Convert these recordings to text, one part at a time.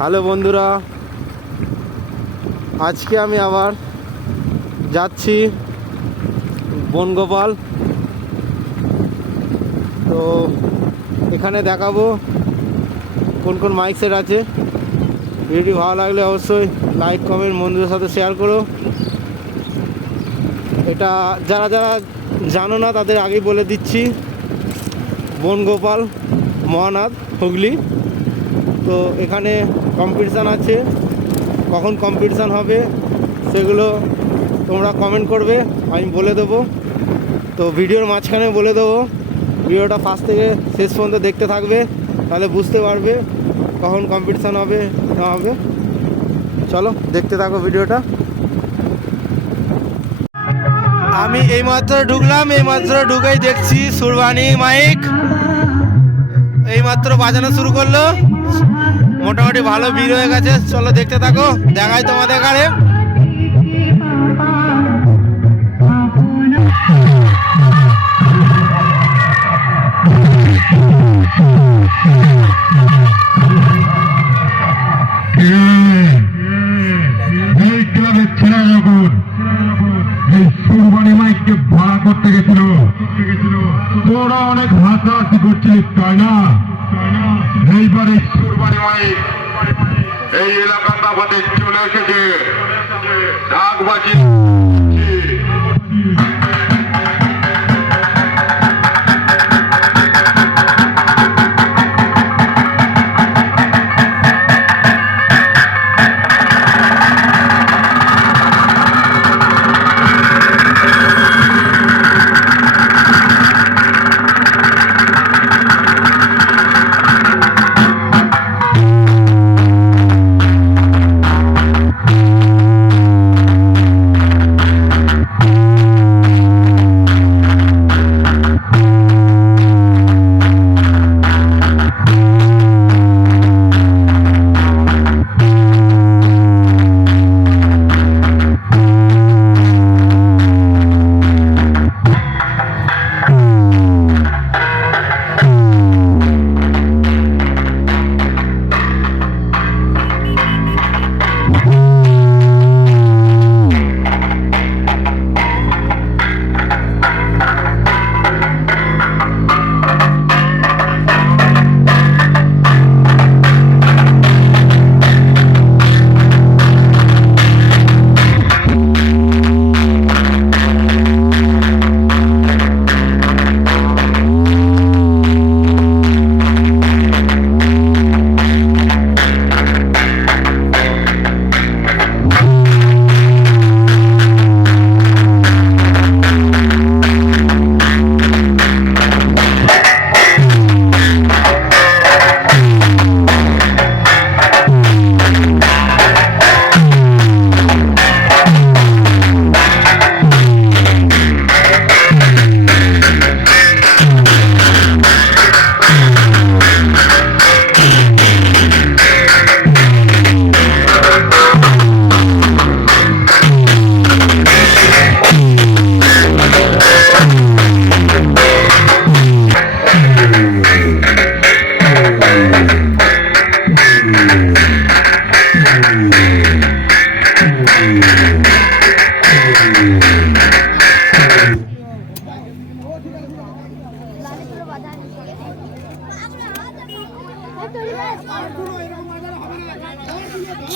Hello বন্ধুরা, আজকে আমি আবার যাচ্ছি বনগোপাল। তো এখানে দেখাবো কোন কোন মাইক সেট আছে। ভিডিও ভালো লাগলে অবশ্যই লাইক কমেন্ট বন্ধুদের সাথে শেয়ার করো। এটা যারা যারা জানো না, তাদের আগেই বলে দিচ্ছি, বনগোপাল মহানাথ হুগলি। তো এখানে কম্পিটিশান আছে, কখন কম্পিটিশান হবে, সেগুলো তোমরা কমেন্ট করবে, আমি বলে দেবো। তো ভিডিওর মাঝখানে বলে দেবো, ভিডিওটা ফার্স্ট থেকে শেষ পর্যন্ত দেখতে থাকবে, তাহলে বুঝতে পারবে কখন কম্পিটিশান হবে, না হবে। চলো, দেখতে থাকো ভিডিওটা। আমি এইমাত্র ঢুকলাম, এইমাত্র ঢুকেই দেখছি সুরবানি মাইক। এইমাত্র বাজানো শুরু করল। মোটামুটি ভালো ভিড় হয়ে গেছে। চলো দেখতে থাকো, দেখাই তোমাদের এখানে। ভাড়া করতে গেছিল তোরা অনেক হাসাহাসি করছিলিস, তাই না? এইবার এই এলাকাটা আমাদের চলে এসেছে। ঢাকবাজি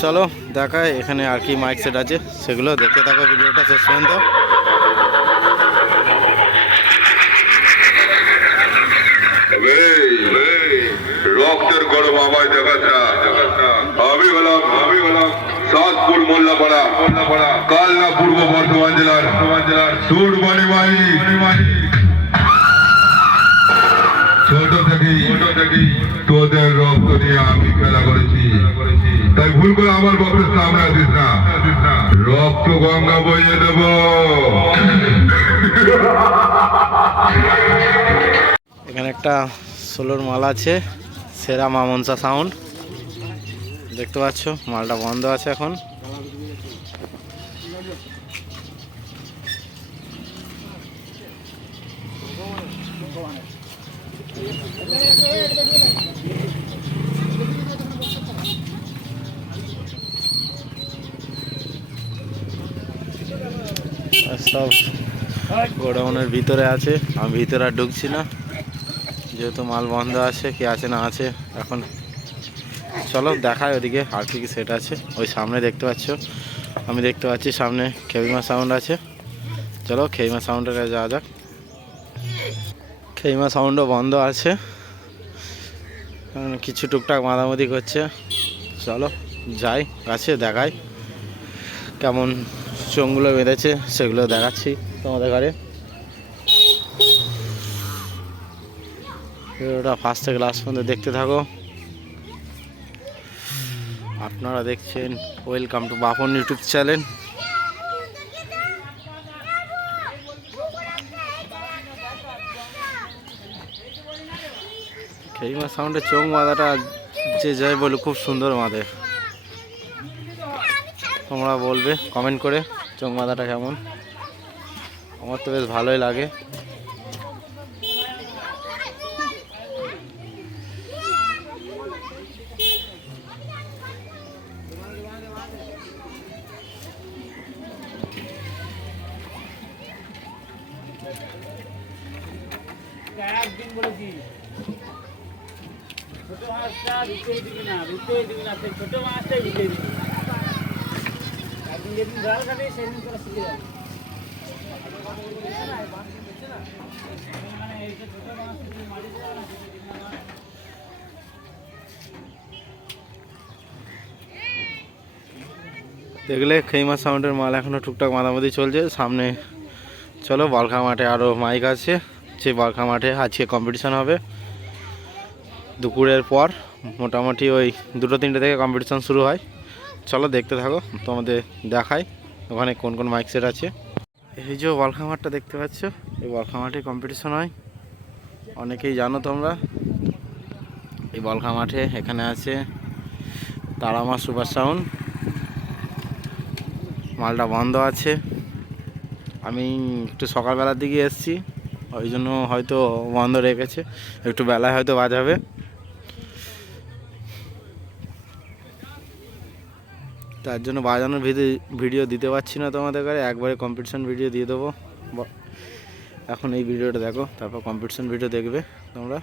চলো, দেখায় এখানে আর কি মাইক সেট আছে। সেগুলো দেখতে থাকো ভিডিওটা, শেষ পর্যন্ত। রক্তের গরম আমায় দেখাস না আমি হলাম আমি হলাম সাতপুর মোল্লাপাড়া। মোল্লাপাড়া কালনা পূর্ব বর্ধমান জেলার। বর্ধমান জেলার সুরবানি মাই ছোট থেকেই তোদের রক্ত নিয়ে আমি খেলা করেছি। তাই ভুল করে আমার বাপের সামনে আসিস না। রক্ত গঙ্গা বইয়ে দেব। এখানে একটা সোলোর মাল আছে, সেরা মামনসা সাউন্ড দেখতে পাচ্ছ, মালটা বন্ধ আছে এখন। সব গোডাউনের ভিতরে আছে। আমি ভিতরে আর ঢুকছি না। যেহেতু মাল বন্ধ আছে, কি আছে না আছে, এখন চলো দেখায় ওদিকে আর কি সেট আছে। ওই সামনে দেখতে পাচ্ছ। আমি দেখতে পাচ্ছি সামনে খেবিমা সাউন্ড আছে। চলো খেইমা সাউন্ডের কাছে যাওয়া যাক। খেইমা সাউন্ডও বন্ধ আছে। কিছু টুকটাক মাদামুদি করছে। চলো যাই, কাছে দেখাই কেমন চোঙগুলো বেঁধেছে, সেগুলো দেখাচ্ছি তোমাদের ঘরে। ওটা ফার্স্ট থেকে লাস্ট পর্যন্ত দেখতে থাকো। আপনারা দেখছেন welcome to Bapan YouTube channel সাউন্ডের চোখ মাদাটা যে যাই বলে খুব সুন্দর মাদে তোমরা বলবে কমেন্ট করে। চোখ মাথাটা কেমন? আমার তো বেশ ভালোই লাগে। ছোট মাছটা দিতেই দিবি না দিতেই দিবি না, সেই ছোট মাছটাই দিতেই দিবি দেখলে খেইমা সাউন্ডের মাল এখনও টুকটাক মাদামাদি চলছে। সামনে চলো, বালখা মাঠে আরও মাইক আছে। যে বলখা মাঠে আজকে কম্পিটিশান হবে। দুপুরের পর মোটামুটি ওই দুটো তিনটে থেকে কম্পিটিশান শুরু হয়। চলো দেখতে থাকো, তোমাদের দেখাই ওখানে কোন কোন মাইক সেট আছে। এই যে বলখা মাঠটা দেখতে পাচ্ছ, এই মাঠে কম্পিটিশন হয়। অনেকেই জানো তোমরা, এই বলখা মাঠে এখানে আছে তারামা সুপার সাউন্ড। মালটা বন্ধ আছে। আমি একটু সকালবেলার দিকে এসেছি, ওই জন্য হয়তো বন্ধ রেখেছে, একটু বেলায় হয়তো বাজাবে তার জন্য বাজানোর ভিডিও দিতে পারছি না তোমাদের কাছে। একবারে কম্পিটিশন ভিডিও দিয়ে দেবো। এখন এই ভিডিওটা দেখো, তারপর কম্পিটিশন ভিডিও দেখবে তোমরা।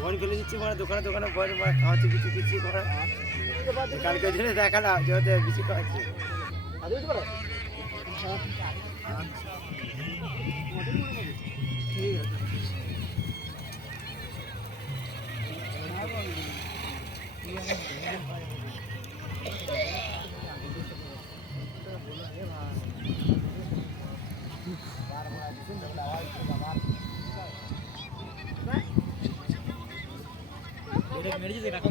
বন ফেলে দিচ্ছি মানে দোকানে দোকানে বন মানে খাওয়াচ্ছি কিছু কিছু করে কালকে দেখালাম যে কিছু খাওয়াচ্ছি analyse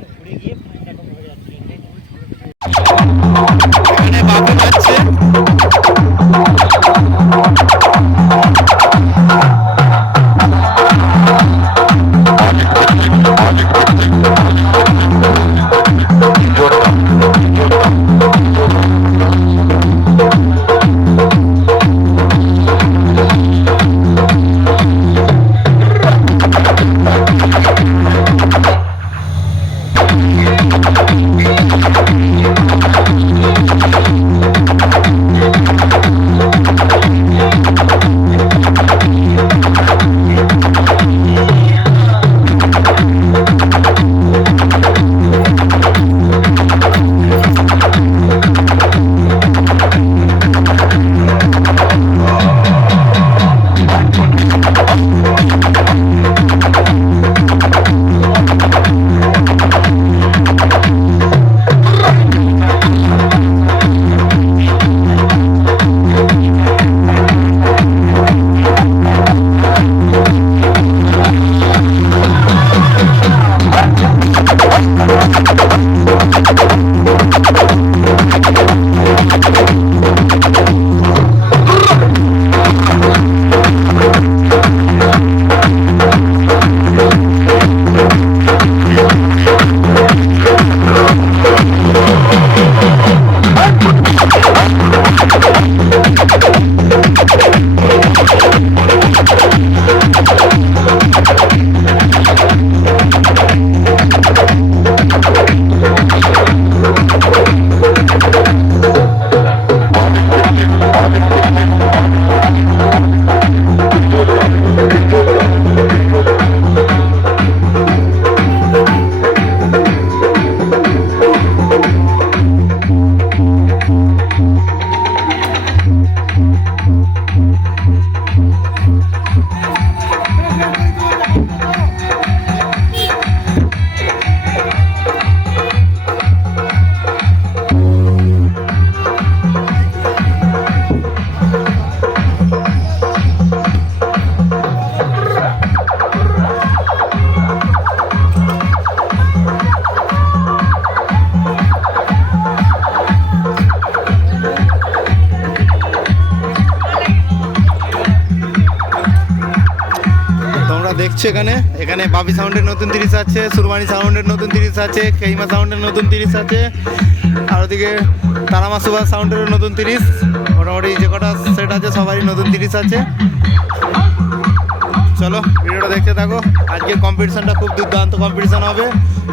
হচ্ছে এখানে। এখানে বাবি সাউন্ডের নতুন তিরিশ আছে সুরবানি সাউন্ডের নতুন তিরিশ আছে কেইমা সাউন্ডের নতুন তিরিশ আছে, আর ওদিকে তারামা সুভাষ সাউন্ডের নতুন তিরিশ। মোটামুটি যে কটা সেট আছে, সবারই নতুন তিরিশ আছে। চলো, ভিডিওটা দেখতে থাকো। আজকে কম্পিটিশনটা খুব দুর্দান্ত কম্পিটিশন হবে।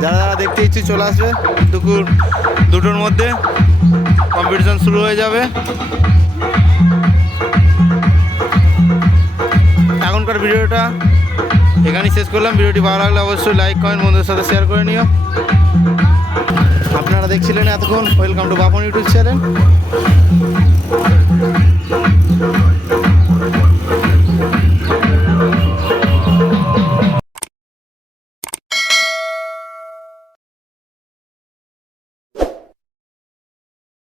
যারা যারা দেখতে ইচ্ছি চলে আসবে। দুপুর দুটোর মধ্যে কম্পিটিশন শুরু হয়ে যাবে। এখনকার ভিডিওটা এখানেই শেষ করলাম। ভিডিওটি ভালো লাগলে অবশ্যই লাইক করেন বন্ধুদের সাথে শেয়ার করে নিও। আপনারা দেখছিলেন এতক্ষণ। Welcome to Bapan YouTube channel